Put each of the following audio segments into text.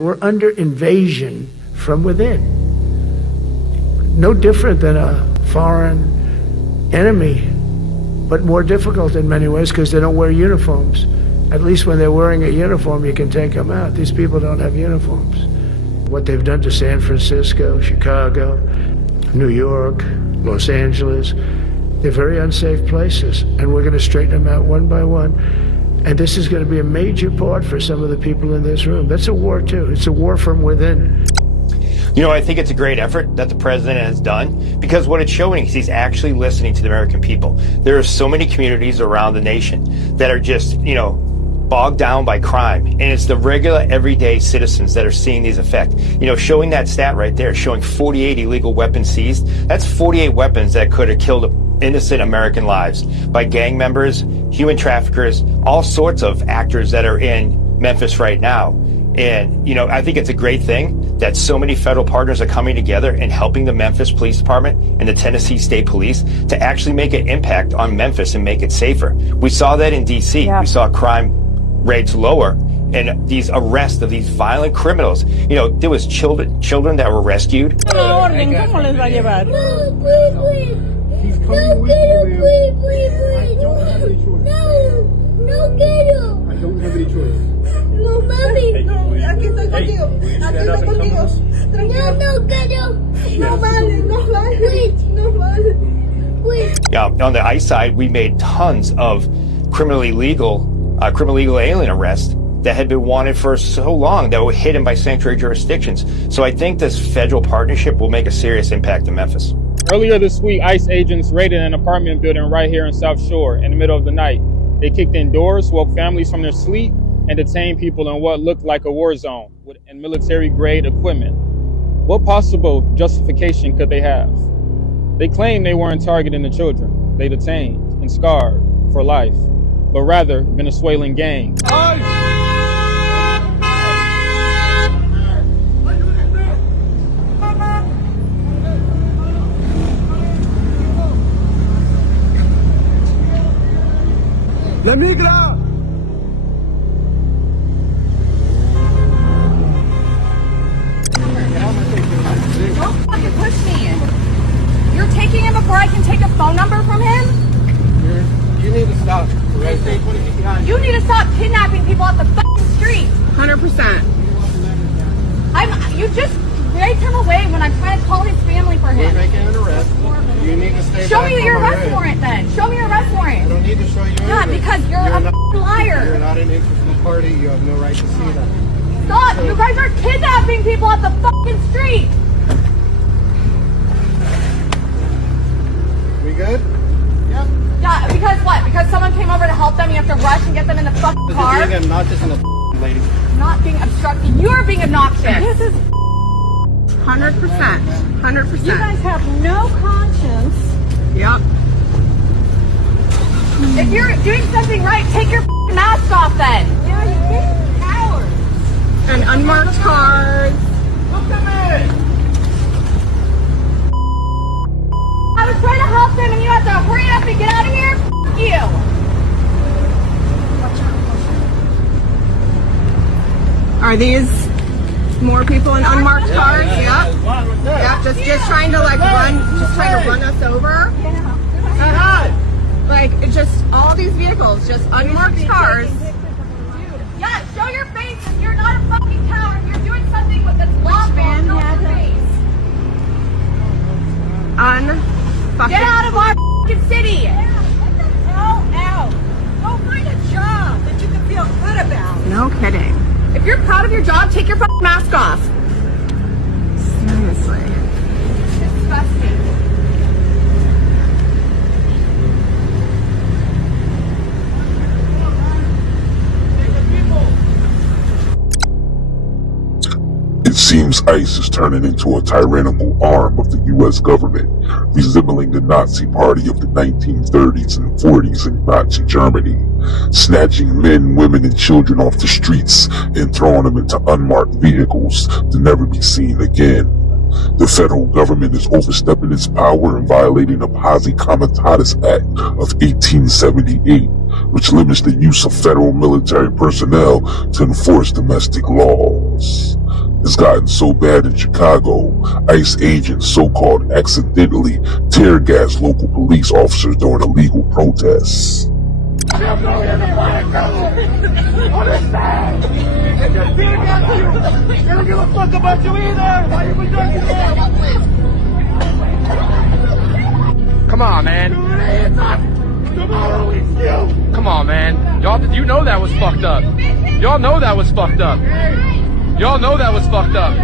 We're under invasion from within. No different than a foreign enemy, but more difficult in many ways because they don't wear uniforms. At least when they're wearing a uniform, you can take them out. These people don't have uniforms. What they've done to San Francisco, Chicago, New York, Los Angeles, they're very unsafe places, and we're going to straighten them out one by one. And this is going to be a major part for some of the people in this room. That's a war, too. It's a war from within. You know, I think it's a great effort that the president has done, because what it's showing is he's actually listening to the American people. There are so many communities around the nation that are just, you know, bogged down by crime. And it's the regular, everyday citizens that are seeing these effects. You know, showing that stat right there, showing 48 illegal weapons seized. That's 48 weapons that could have killed innocent American lives by gang members, human traffickers, all sorts of actors that are in Memphis right now. And, you know, I think it's a great thing that so many federal partners are coming together and helping the Memphis Police Department and the Tennessee State Police to actually make an impact on Memphis and make it safer. We saw that in D.C. Yeah. We saw crime rates lower and these arrests of these violent criminals. You know, there was children that were rescued. He's coming with you, ma'am. I don't have any choice. No quiero. I don't have any choice. No, mami. No, aquí estoy contigo. Aquí estoy contigo. Tranquilo. No quiero. No vale, no vale. No vale. Wait. Yeah, on the ICE side, we made tons of criminal illegal alien arrests that had been wanted for so long that were hidden by sanctuary jurisdictions. So I think this federal partnership will make a serious impact in Memphis. Earlier this week, ICE agents raided an apartment building right here in South Shore in the middle of the night. They kicked in doors, woke families from their sleep, and detained people in what looked like a war zone and military-grade equipment. What possible justification could they have? They claim they weren't targeting the children they detained and scarred for life, but rather Venezuelan gangs. La migra! Don't fucking push me. You're taking him before I can take a phone number from him? You need to stop. You need to stop kidnapping people off the fucking street. 100%. You just take him away when I'm trying to call his family for him. We're making an arrest. You need to stay Show back me your from my arrest way. warrant then. Show me your arrest warrant. I don't need to show you Yeah, anything. because you're a fucking liar. You're not an interested party. You have no right to see that. Stop! You guys are kidnapping people off the fucking street. We good? Yep. Yeah, because what? Because someone came over to help them, you have to rush and get them in the fucking This car? is being obnoxious and a lady. Not being obstructive. You're being obnoxious. This is 100%. 100%. You guys have no conscience. Yep. If you're doing something right, take your mask off then. Yeah, you big cowards. And unmarked cars. Look at me! I was trying to help them and you have to hurry up and get out of here? F you. Are these more people in unmarked cars? Yep. Yep. Just trying to like run us over. Like it's just all these vehicles, just unmarked cars. Yeah, show your face if you're not a fucking coward. If you're doing something with this lawful, show your face. Get out of our fucking city. Get the hell out. Go find a job that you can feel good about. No kidding. If you're proud of your job, take your fucking mask off. Seriously. Disgusting. It seems ICE is turning into a tyrannical arm of the U.S. government, resembling the Nazi Party of the 1930s and 40s in Nazi Germany, snatching men, women, and children off the streets and throwing them into unmarked vehicles to never be seen again. The federal government is overstepping its power and violating the Posse Comitatus Act of 1878, which limits the use of federal military personnel to enforce domestic laws. gotten so bad in Chicago, ICE agents so-called accidentally tear gas local police officers during illegal protests. They don't give a fuck about you either. Why you protecting them? Come on, man. Come on, man. Y'all, you know that was fucked up. Y'all know that was fucked up. Y'all know that was fucked up.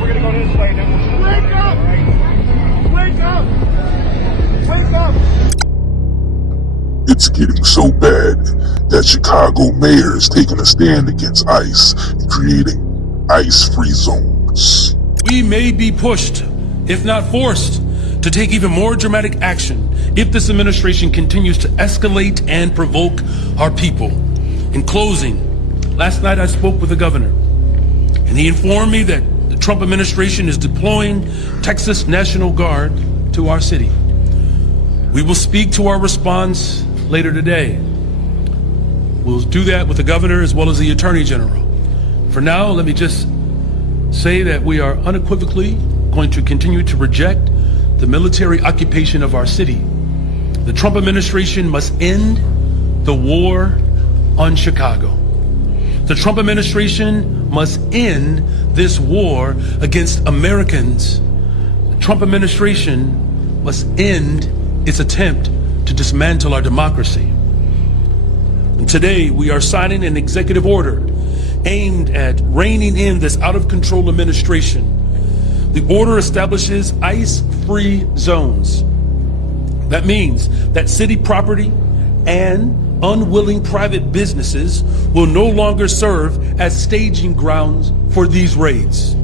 We're gonna go this way now. Wake up! Wake up! Wake up! It's getting so bad that Chicago mayor is taking a stand against ICE and creating ICE-free zones. We may be pushed, if not forced, to take even more dramatic action if this administration continues to escalate and provoke our people. In closing, last night I spoke with the governor, and he informed me that the Trump administration is deploying Texas National Guard to our city. We will speak to our response later today. We'll do that with the governor as well as the attorney general. For now, let me just say that we are unequivocally going to continue to reject the military occupation of our city. The Trump administration must end the war on Chicago. The Trump administration must end this war against Americans. The Trump administration must end its attempt to dismantle our democracy. And today we are signing an executive order aimed at reining in this out-of-control administration. The order establishes ICE-free zones. That means that city property and unwilling private businesses will no longer serve as staging grounds for these raids.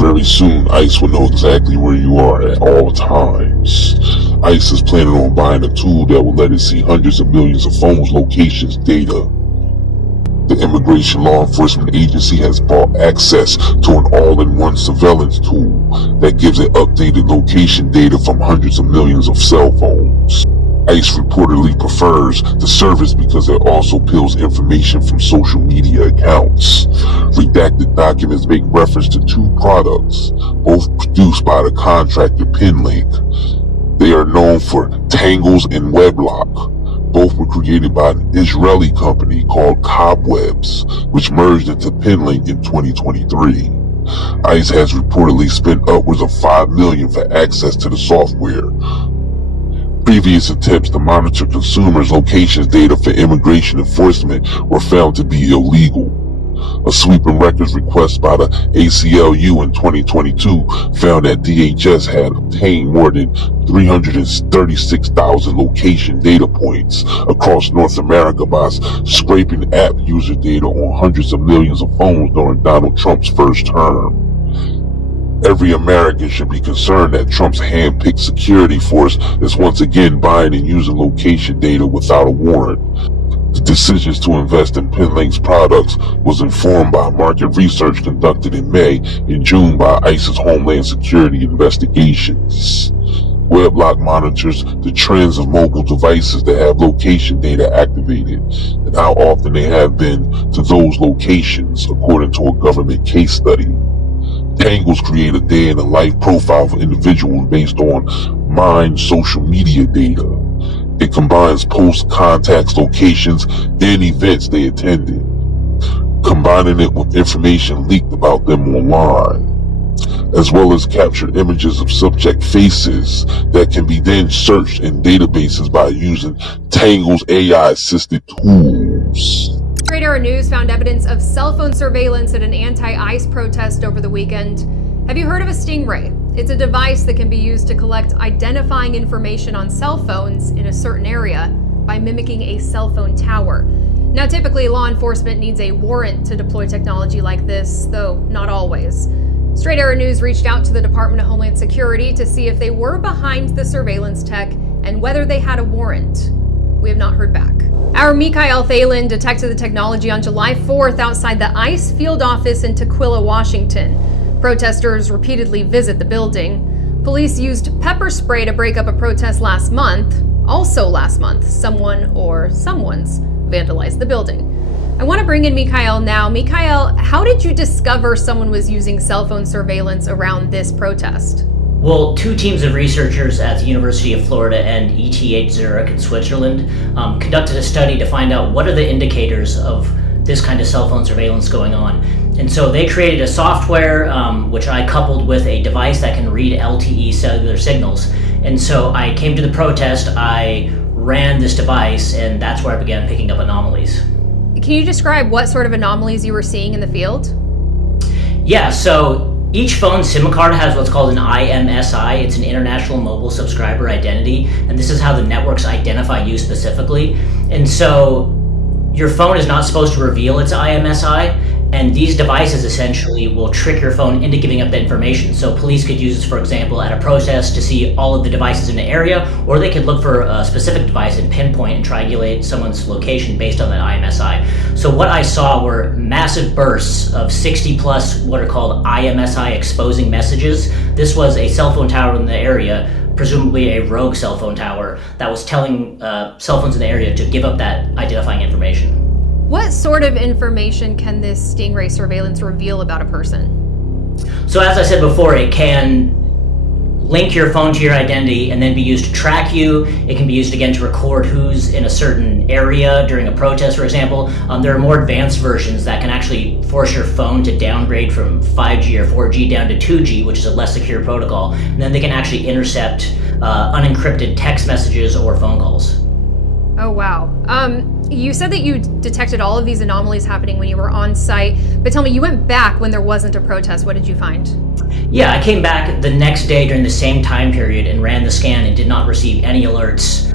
Very soon, ICE will know exactly where you are at all times. ICE is planning on buying a tool that will let it see hundreds of millions of phones, locations, data. The Immigration Law Enforcement Agency has bought access to an all-in-one surveillance tool that gives it updated location data from hundreds of millions of cell phones. ICE reportedly prefers the service because it also pulls information from social media accounts. Redacted documents make reference to two products, both produced by the contractor Pinlink. They are known for Tangles and Weblock. Both were created by an Israeli company called Cobwebs, which merged into Pinlink in 2023. ICE has reportedly spent upwards of $5 million for access to the software. Previous attempts to monitor consumers' locations data for immigration enforcement were found to be illegal. A sweeping records request by the ACLU in 2022 found that DHS had obtained more than 336,000 location data points across North America by scraping app user data on hundreds of millions of phones during Donald Trump's first term. Every American should be concerned that Trump's hand-picked security force is once again buying and using location data without a warrant. The decisions to invest in Pinlink's products was informed by market research conducted in May and June by ICE's Homeland Security investigations. Weblock monitors the trends of mobile devices that have location data activated and how often they have been to those locations, according to a government case study. Tangles create a day-in-the-life profile for individuals based on mined social media data. It combines post contacts, locations, and events they attended, combining it with information leaked about them online, as well as captured images of subject faces that can be then searched in databases by using Tangle's AI-assisted tools. Straight Arrow News found evidence of cell phone surveillance at an anti-ICE protest over the weekend. Have you heard of a Stingray? It's a device that can be used to collect identifying information on cell phones in a certain area by mimicking a cell phone tower. Now, typically, law enforcement needs a warrant to deploy technology like this, though not always. Straight Arrow News reached out to the Department of Homeland Security to see if they were behind the surveillance tech and whether they had a warrant. We have not heard back. Our Mikhail Thalen detected the technology on July 4th outside the ICE field office in Tukwila, Washington. Protesters repeatedly visit the building. Police used pepper spray to break up a protest last month. Also last month, someone or someone's vandalized the building. I want to bring in Mikhail now. Mikhail, how did you discover someone was using cell phone surveillance around this protest? Well, two teams of researchers at the University of Florida and ETH Zurich in Switzerland conducted a study to find out what are the indicators of this kind of cell phone surveillance going on. And so they created a software which I coupled with a device that can read LTE cellular signals. And so I came to the protest, I ran this device, and that's where I began picking up anomalies. Can you describe what sort of anomalies you were seeing in the field? Yeah, so each phone SIM card has what's called an IMSI. It's an International Mobile Subscriber Identity, and this is how the networks identify you specifically. And so your phone is not supposed to reveal its IMSI, and these devices essentially will trick your phone into giving up that information. So police could use this, for example, at a protest to see all of the devices in the area, or they could look for a specific device and pinpoint and triangulate someone's location based on that IMSI. So what I saw were massive bursts of 60 plus what are called IMSI exposing messages. This was a cell phone tower in the area, presumably a rogue cell phone tower, that was telling cell phones in the area to give up that identifying information. What sort of information can this Stingray surveillance reveal about a person? So as I said before, it can link your phone to your identity and then be used to track you. It can be used again to record who's in a certain area during a protest, for example. There are more advanced versions that can actually force your phone to downgrade from 5G or 4G down to 2G, which is a less secure protocol. And then they can actually intercept unencrypted text messages or phone calls. Oh, wow. You said that you detected all of these anomalies happening when you were on site, but tell me, you went back when there wasn't a protest. What did you find? Yeah, I came back the next day during the same time period and ran the scan and did not receive any alerts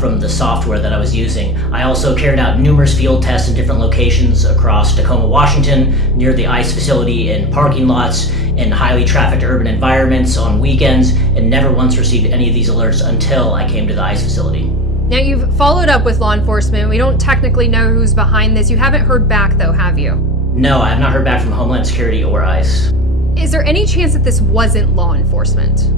from the software that I was using. I also carried out numerous field tests in different locations across Tacoma, Washington, near the ICE facility, in parking lots, in highly trafficked urban environments, on weekends, and never once received any of these alerts until I came to the ICE facility. Now, you've followed up with law enforcement. We don't technically know who's behind this. You haven't heard back, though, have you? No, I have not heard back from Homeland Security or ICE. Is there any chance that this wasn't law enforcement?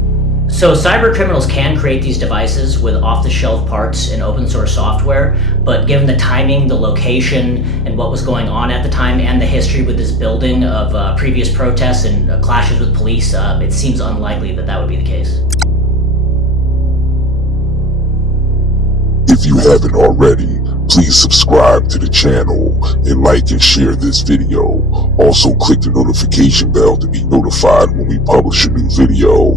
So cyber criminals can create these devices with off-the-shelf parts and open source software, but given the timing, the location, and what was going on at the time, and the history with this building of previous protests and clashes with police, it seems unlikely that that would be the case. If you haven't already, please subscribe to the channel and like and share this video. Also click the notification bell to be notified when we publish a new video.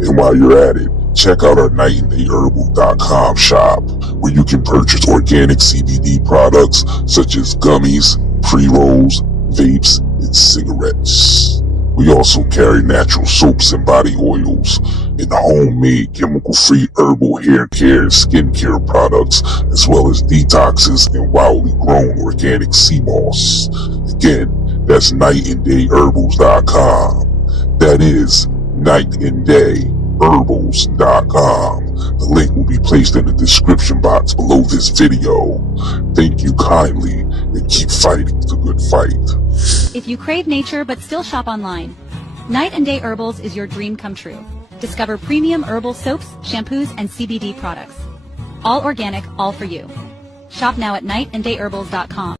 And while you're at it, check out our nightandayherbal.com shop, where you can purchase organic CBD products such as gummies, pre-rolls, vapes, and cigarettes. We also carry natural soaps and body oils and homemade chemical-free herbal hair care and skincare products, as well as detoxes and wildly grown organic sea moss. Again, that's nightandayherbals.com. That is nightandayherbals.com. The link will be placed in the description box below this video. Thank you kindly, and keep fighting the good fight. If you crave nature but still shop online, Night and Day Herbals is your dream come true. Discover premium herbal soaps, shampoos, and CBD products. All organic, all for you. Shop now at nightandayherbals.com.